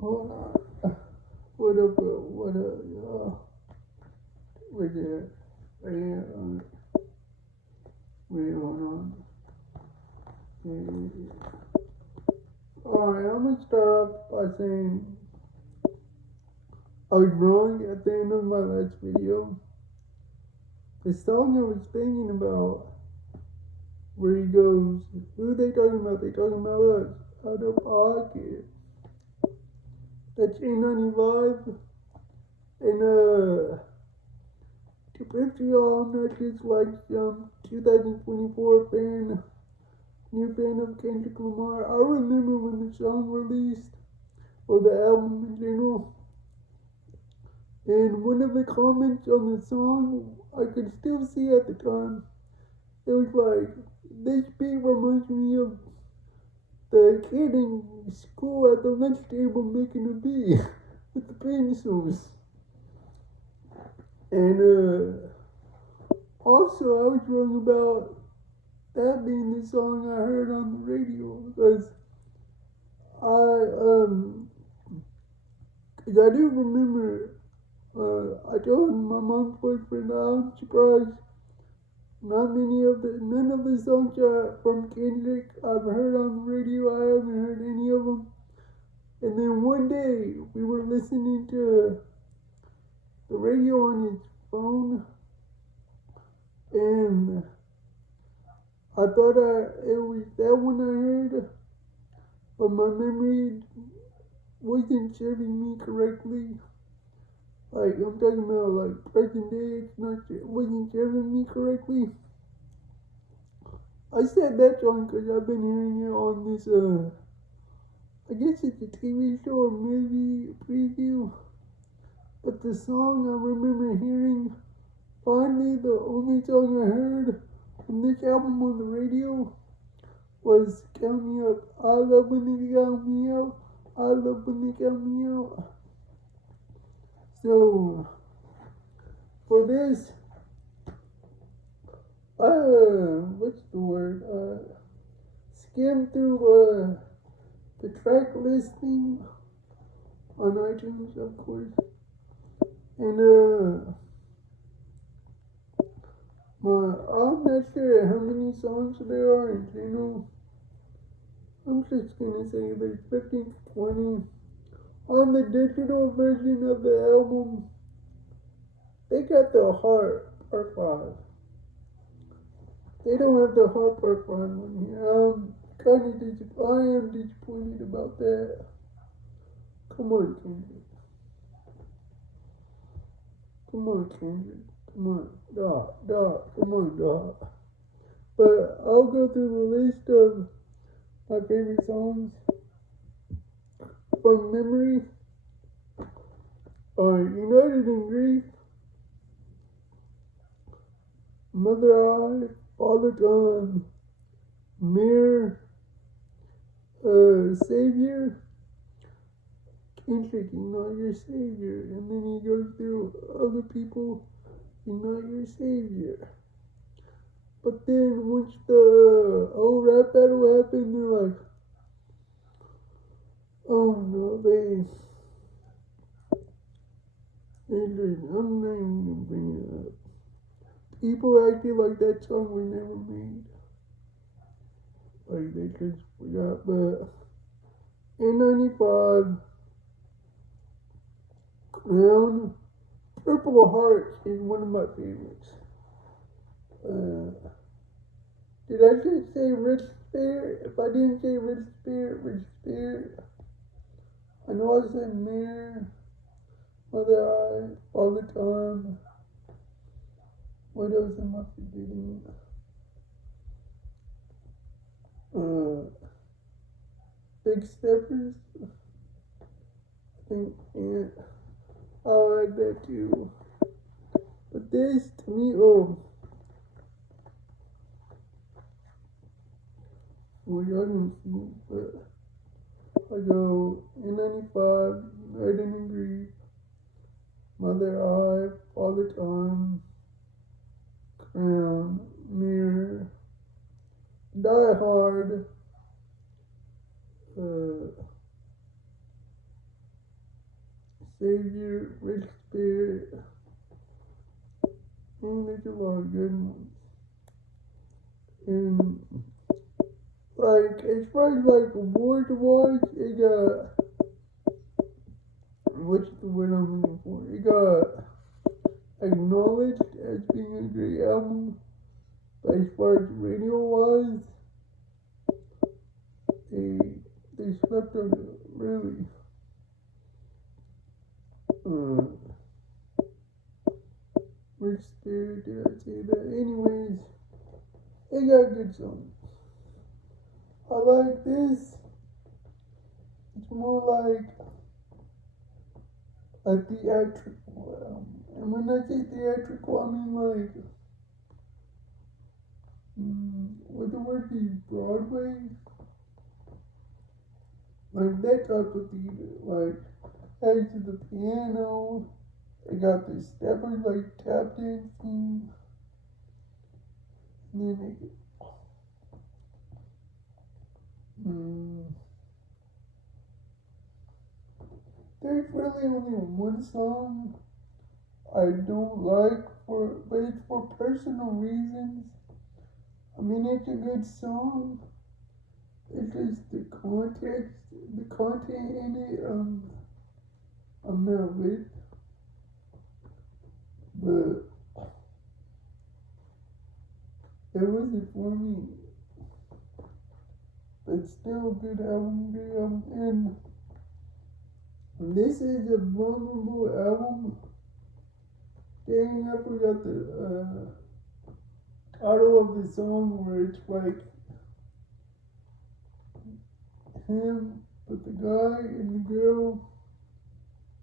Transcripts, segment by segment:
Hold on. What up, bro? What up, y'all? Wait there. Right here. Wait, hold on. Alright, I'm gonna start off by saying I was wrong at the end of my last video. The song I was thinking about, where he goes, who they talking about? They talking about us. Out of pocket. That's A95. And to prove to y'all I'm not just like some 2024 new fan of Kendrick Lamar. I remember when the song released, or the album in general, and one of the comments on the song I could still see at the time, it was like, this beat reminds me of the kid in school at the lunch table making a beat with the pencils. And also I was wrong about that being the song I heard on the radio, because I do remember, I told my mom's boyfriend I'm surprised none of the songs from Kendrick I've heard on the radio. I haven't heard any of them. And then one day we were listening to the radio on his phone, and I thought it was that one I heard, but my memory wasn't serving me correctly. Like, I'm talking about like present day, it wasn't serving me correctly. I said that song because I've been hearing it on this, I guess it's a TV show or movie preview. But the song I remember hearing, finally the only song I heard from this album on the radio was Count Me Up. I love when they count me out. I love when they count me out. So, for this, what's the word? Skim through, the track listing on iTunes, of course. And, I'm not sure how many songs there are in general. I'm just gonna say there's 15 to 20. On the digital version of the album, they got the Heart Part 5. They don't have the Heart Part 5 on here. I am disappointed about that. Come on, Kendrick. Come on, Kendrick. Come on, dog. Come on, dog. But I'll go through the list of my favorite songs from memory. United in Grief, Mother Eye, Father Time, Mirror, Savior, Kendrick, You're Not Your Savior. And then he goes through other people, You're Not Your Savior. But then once the whole rap battle happened, they're like, oh no, I'm not even gonna bring it up. People acted like that song was never made. Like they just forgot. But N95, Crown, Purple Heart is one of my favorites. Did I just say Rich Spirit? If I didn't say Rich Spirit, I know I said Mirror, Mother Eye, All the Time. What else am I forgetting? Big Steppers. I think, yeah. I'll add that too. But this, to me, well, y'all didn't see, but I go N95, United in Grief, Mother Eye, Father Time, Crown, Mirror, Die Hard, Savior, Rich Spirit, and there's a lot of good ones. And like as far as like award wise, it got what's the word I'm looking for? It got acknowledged as being a great album. But as far as radio wise, they they slept on it really. Rich Spirit, did I say that? Anyways, it got good songs. I like this. It's more like a theatrical album. And when I say theatrical, I mean like, what the word is, Broadway? Like that type of theater. Like, has the piano, they got the steppers like tap dancing, and then they, there's really only one song I don't like but it's for personal reasons. I mean, it's a good song. It's just the content in it, I'm not with. But it wasn't for me. But still, good album, good album. And this is a vulnerable album. Dang, I forgot the title of the song where it's like him, but the guy and the girl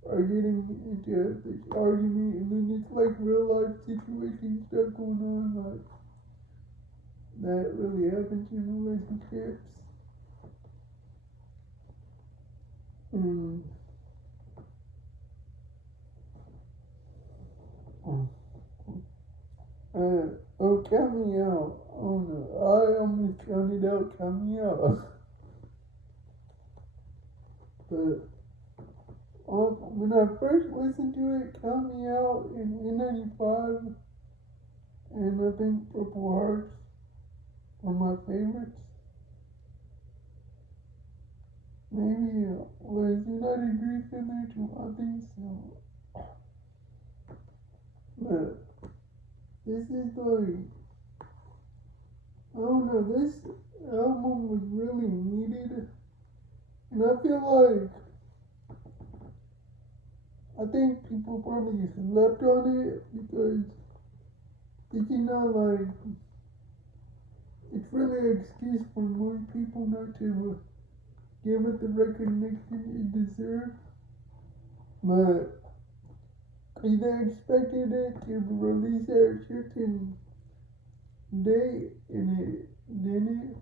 are getting into this argument, and then it's like real life situation stuff going on, like that really happens in relationships. And oh, count me out. Oh no, I almost counted out, count me out. But when I first listened to it, Count Me Out in N95, and I think Purple Hearts are my favorites. Maybe was United Grief in there too? I think so. But this is like, I don't know, this album was really needed, and I feel like I think people probably slept on it because did you know like it's really an excuse for more people not to give it the recognition it deserves. But they expected it to release at a certain date and it didn't,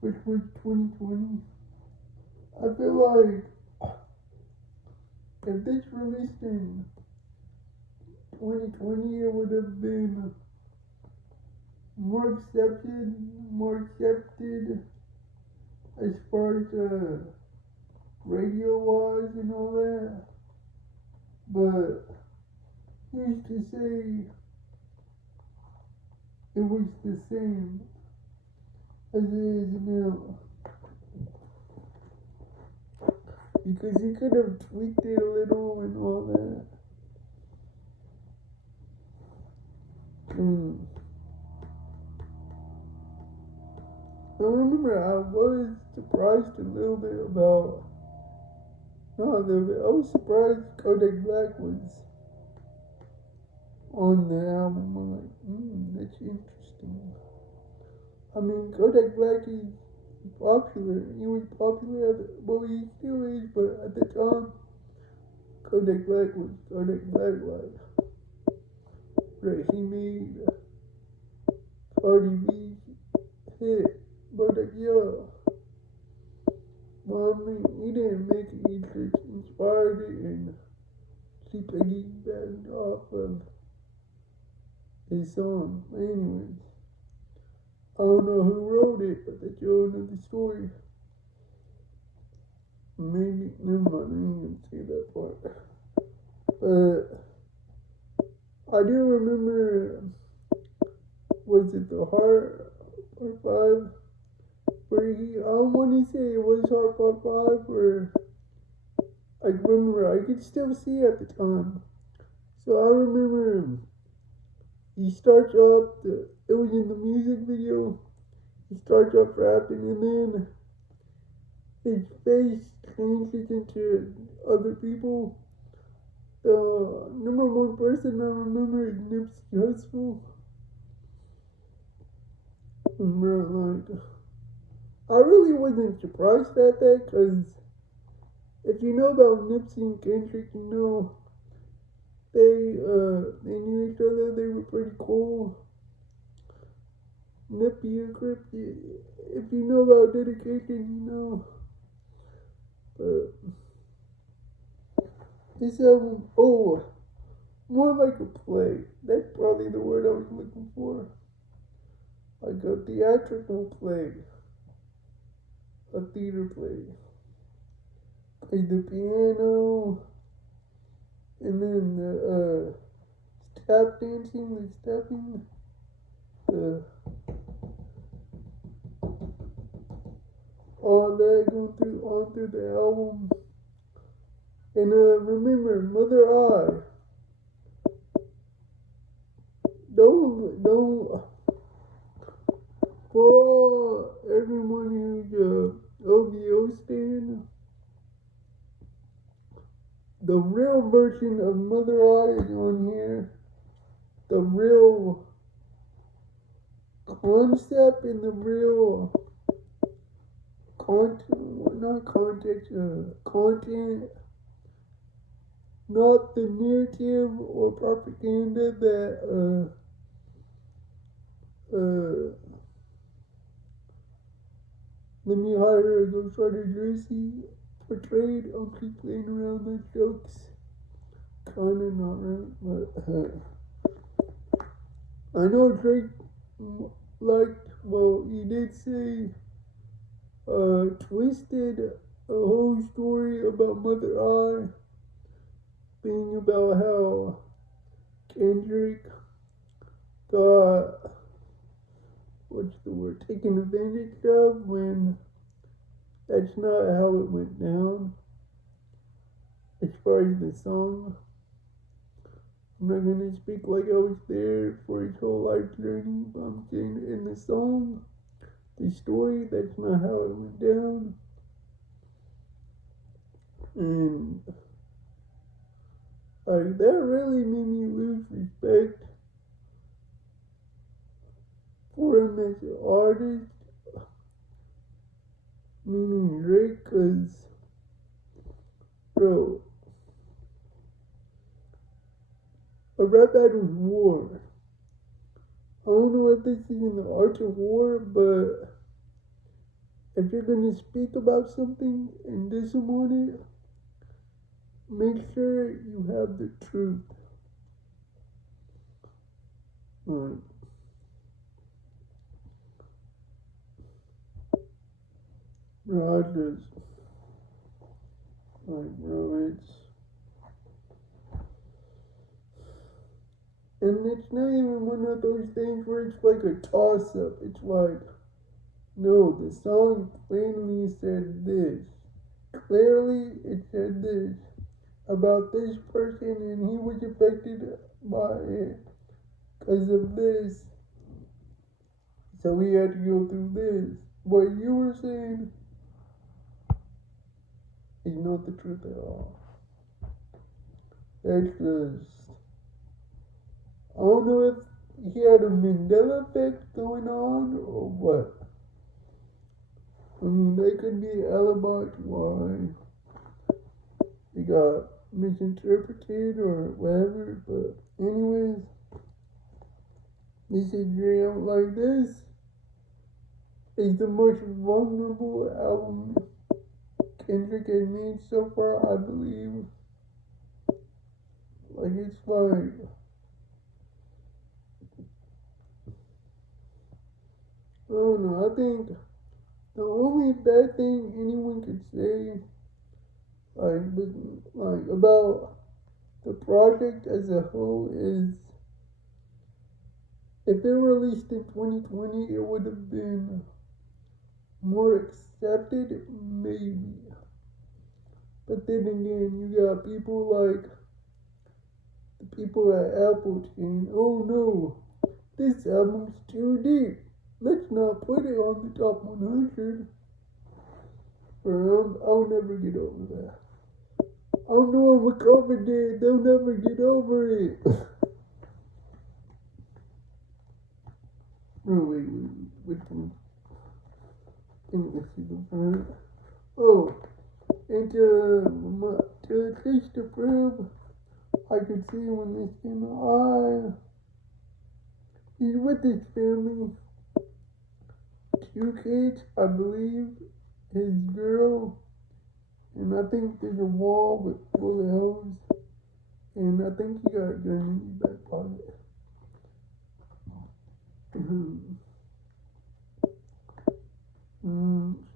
which was 2020. I feel like if this released in 2020, it would have been more accepted as far as radio wise and all that. But who's to say it was the same as it is now? Because you could have tweaked it a little and all that. I remember I was surprised a little bit about. Not a little bit. I was surprised Kodak Black was on the album. I'm like, that's interesting. I mean, Kodak Black is popular. He was popular, well, he still is, but at the time, Kodak Black was Kodak Black, like, right? He made Cardi B hit Bodak Yellow. Well, I mean, he didn't make it, he just inspired it, and she piggybacked off of his song. Anyways, I don't know who wrote it, but that's a whole another story. Maybe, never mind, I ain't gonna say that part. But I do remember, was it the Heart Part 5? Where I don't want to say it was Heart Part 5, or I remember I could still see at the time. So I remember he starts off, it was in the music video, he starts off rapping and then his face changes into other people. The number one person I remember is Nipsey Hussle. Like, I really wasn't surprised at that because if you know about Nipsey and Kendrick, you know they knew each other. They were pretty cool. Nippy and Crippy. If you know about dedication, you know. But this album, more like a play. That's probably the word I was looking for. Like a theatrical play, a theater play. Like the piano, and then the tap dancing, the stepping, the all that going through on through the album. And remember, Mother Eye. Don't for all everyone who's OVO stan, the real version of Mother Eye is on here. The real concept and the real content, not the narrative or propaganda that let me hire a ghostwriter Jersey portrayed. I'll keep playing around those jokes. Kinda not really, but I know Drake he did say twisted a whole story about Mother Eye being about how Kendrick got taken advantage of when that's not how it went down. As far as the song, I'm not gonna speak like I was there for his whole life journey, but I'm saying in the song, the story, that's not how it went down. And that really made me lose respect for him as an artist, meaning Drake, because, bro, a rap battle is war. I don't know if this is in the art of war, but if you're gonna speak about something and diss him on it, make sure you have the truth. Like, bro, and it's not even one of those things where it's like a toss up. It's like, no, the song plainly said this. Clearly, it said this about this person, and he was affected by it because of this. So we had to go through this. What you were saying is not the truth at all. That's just, I don't know if he had a Mandela effect going on or what. I mean, they could be alibis why he got misinterpreted or whatever, but anyways, this is Dream Like This. It's the most vulnerable album Kendrick has made so far, I believe. Like, it's like, I don't know, I think the only bad thing anyone could say, about the project as a whole is, if it released in 2020, it would have been more accepted, maybe. But then again, you got people like the people at Apple saying, oh no, this album's too deep. Let's not put it on the top 100. I'll never get over that. I'm doing what COVID did. They'll never get over it. Wait. Which one? English is the first. Oh, and to teach the proof, I could see when this came out. He's with his family. 2 kids, I believe. His girl. And I think there's a wall with bullet holes. And I think he got a gun in his back pocket.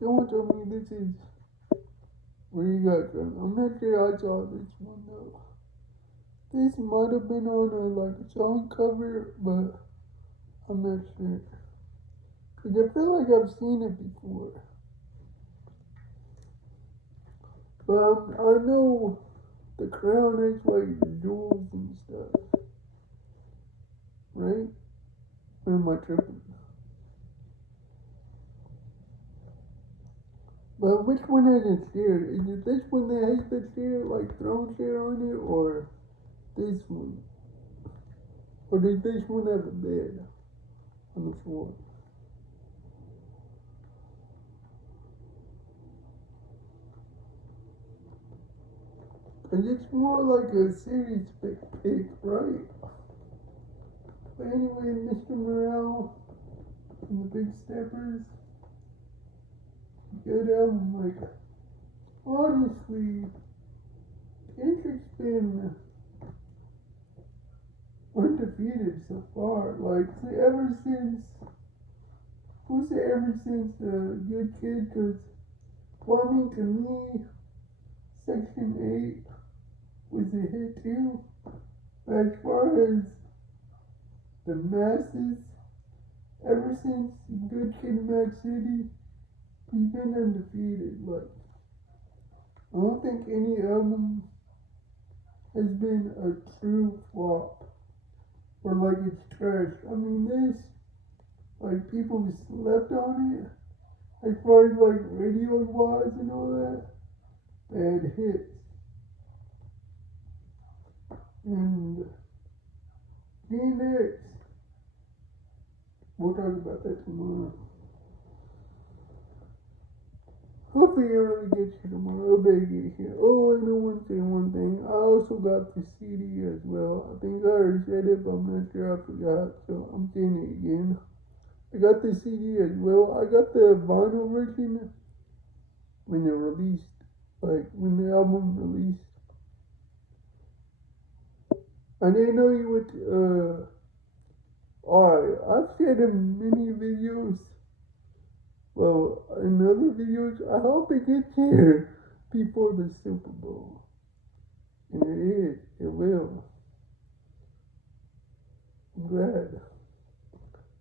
Someone told me this is where you got gun. I'm not sure I saw this one though. This might have been on a song cover, but I'm not sure. Cause I feel like I've seen it before. But I know the crown has jewels and stuff. Right? Or am I tripping? But which one has a chair? Is it this one that has the chair, throne chair on it, or this one? Or does this one have a bed on the floor? And it's more like a series pick, right? But anyway, Mr. Morale and the Big Steppers, good album. Honestly, Kendrick's been undefeated so far. Ever since, who said ever since Good Kid? Because, to me, Section 8 was a hit too. But as far as the masses, ever since Good Kid, Mad City, he's been undefeated. I don't think any album has been a true flop. Or it's trash. I mean, this, people slept on it. As far as radio wise and all that, they had hits. And DNX, we'll talk about that tomorrow. Hopefully it really gets here tomorrow. I better get here. Oh, I know one thing. I also got the CD as well. I think I already said it, but I'm not sure. I forgot. So I'm saying it again. I got the CD as well. I got the vinyl version when it released. When the album released. I didn't know you would, alright. I've said in many videos. Well, in other videos, I hope it gets here before the Super Bowl. And it is. It will. I'm glad.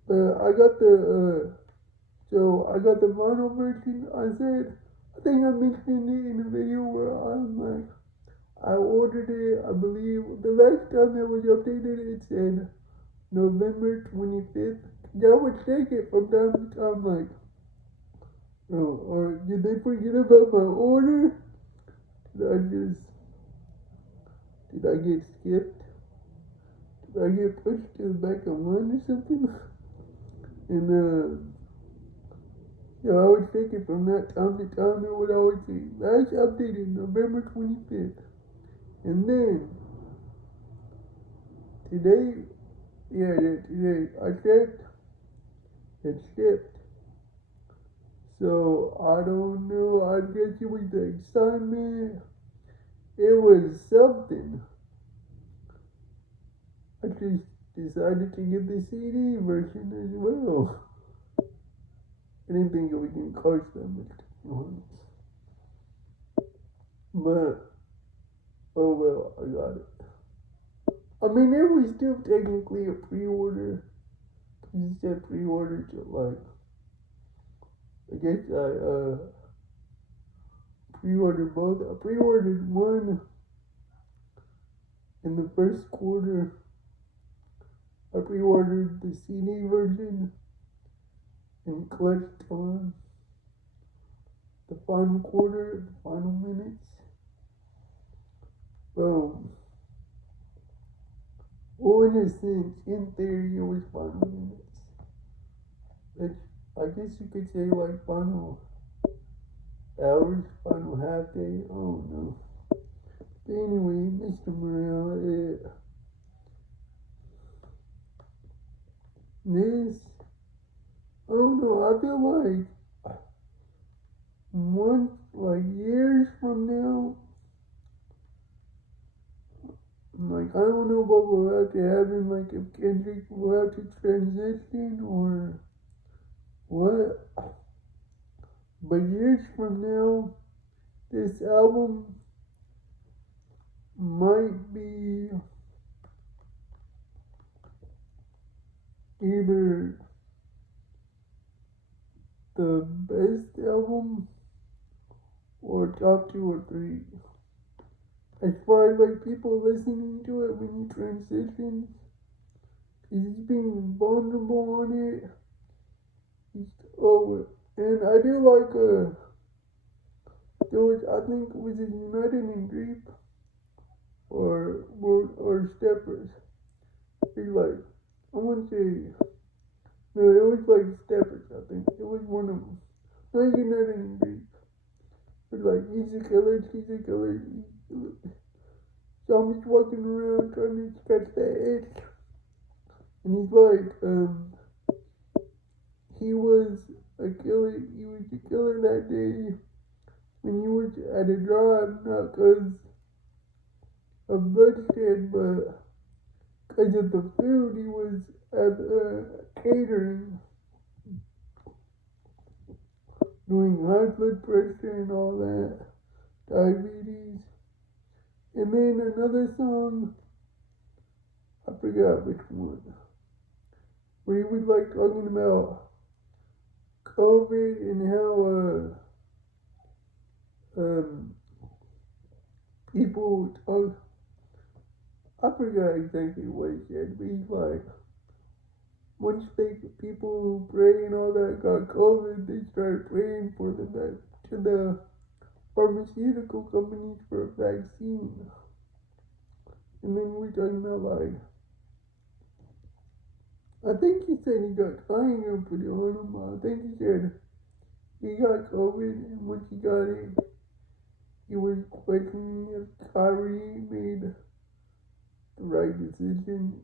I got the vinyl version. I think I mentioned it in a video where I ordered it, I believe, the last time it was updated, it said November 25th. I would check it from time to time, or did they forget about my order? Did I get skipped? Did I get pushed to the back of line or something? And, I would check it from that time to time. It would always say, last updated November 25th. And then, today, I checked, it shipped. So, I don't know, I guess it was the excitement. It was something. I just decided to get the CD version as well. I didn't think it was going to cost that much. But, oh well, I got it. I mean, it was still technically a pre-order. You said pre-order to like, I guess I pre-ordered both. I pre-ordered one in the first quarter. I pre-ordered the CD version and clutched on the final quarter, the final minutes. Boom. Well, in a sense, in theory, it was final minutes. Which I guess you could say like final hours, final half day. I don't know. But anyway, Mr. Morale, this, I don't know. I feel like like years from now, like I don't know what will have to happen. Like if Kendrick will have to transition or what. But years from now, this album might be either the best album or top 2 or 3. As far as like people listening to it when you transition, he's being vulnerable on it. Oh, and I do like there was, I think it was a United in Grief or Steppers. It's like, I wouldn't say, no, it was like Steppers, I think. It was one of them. Not United in Grief. It's like, he's a killer, she's a killer. Zombies walking around trying to scratch that itch. And he's like, he was a killer that day when he was at a drive, not because of bloodshed, but because of the food he was at catering, doing high blood pressure and all that, diabetes. And then another song, I forgot which one, where he was like talking about COVID and how people talk. I forgot exactly what he said, but he's like, once people who pray and all that got COVID, they started praying for them to the pharmaceutical companies for a vaccine. And then we're talking about like, I think he said he got, I ain't gonna put it on him, I think he said he got COVID, and once he got it, he was questioning if Kyrie made the right decision.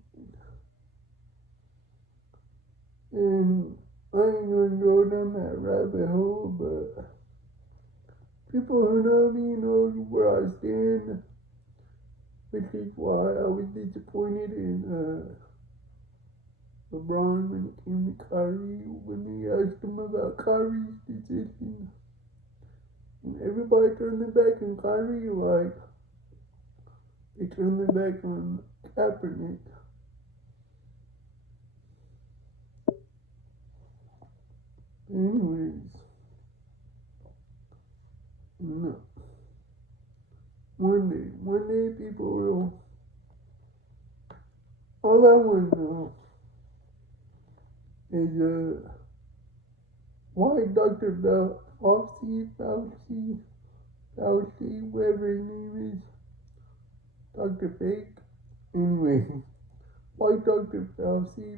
And I ain't gonna go down that rabbit hole, but people who know me know where I stand, which is why I was disappointed in LeBron when it came to Kyrie, when they asked him about Kyrie's decision. And everybody turned their back on Kyrie like they turned their back on Kaepernick. Anyways, no. One day people will. All I want to know is why Dr. Fauci, whatever his name is, Dr. Fake. Anyway, why Dr. Fauci,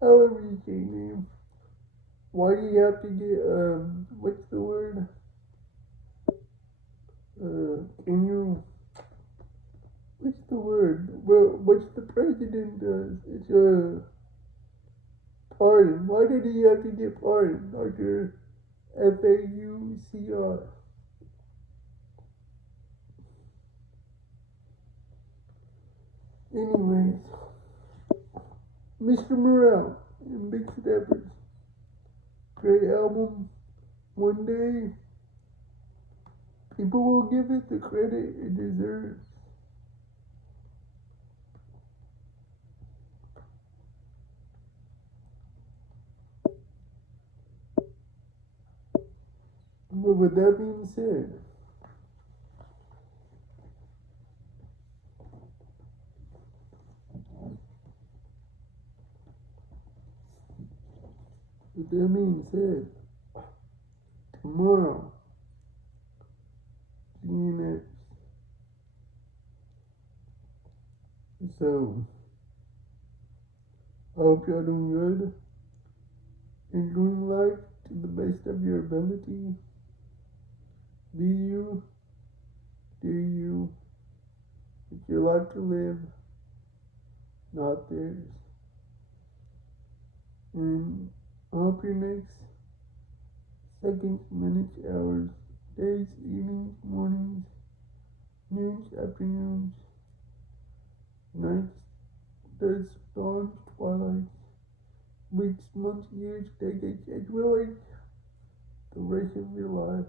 however you say his name. Why do you have to get, what's the word? What's the word? Well, what's the president does? It's pardon. Why did he have to get pardoned? Dr. FAUCR. Anyways, Mr. Morale and Big Steppers. Great album. One day, people will give it the credit it deserves. But with that being said, tomorrow, see you next. So, I hope y'all doing good. Enjoying life to the best of your ability. Be you, do you. It's your life to live, not theirs. And I hope your next seconds, minutes, hours, days, evenings, mornings, noons, afternoons, nights, dusk, dawns, twilights, weeks, months, years, decades, as well as the rest of your life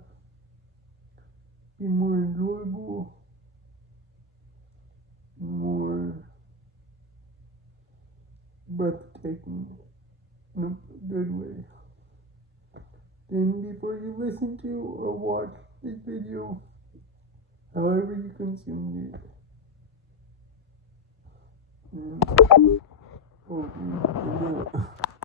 be more enjoyable, more breathtaking in a good way. Then before you listen to or watch this video, however you consumed it, and hope you enjoy.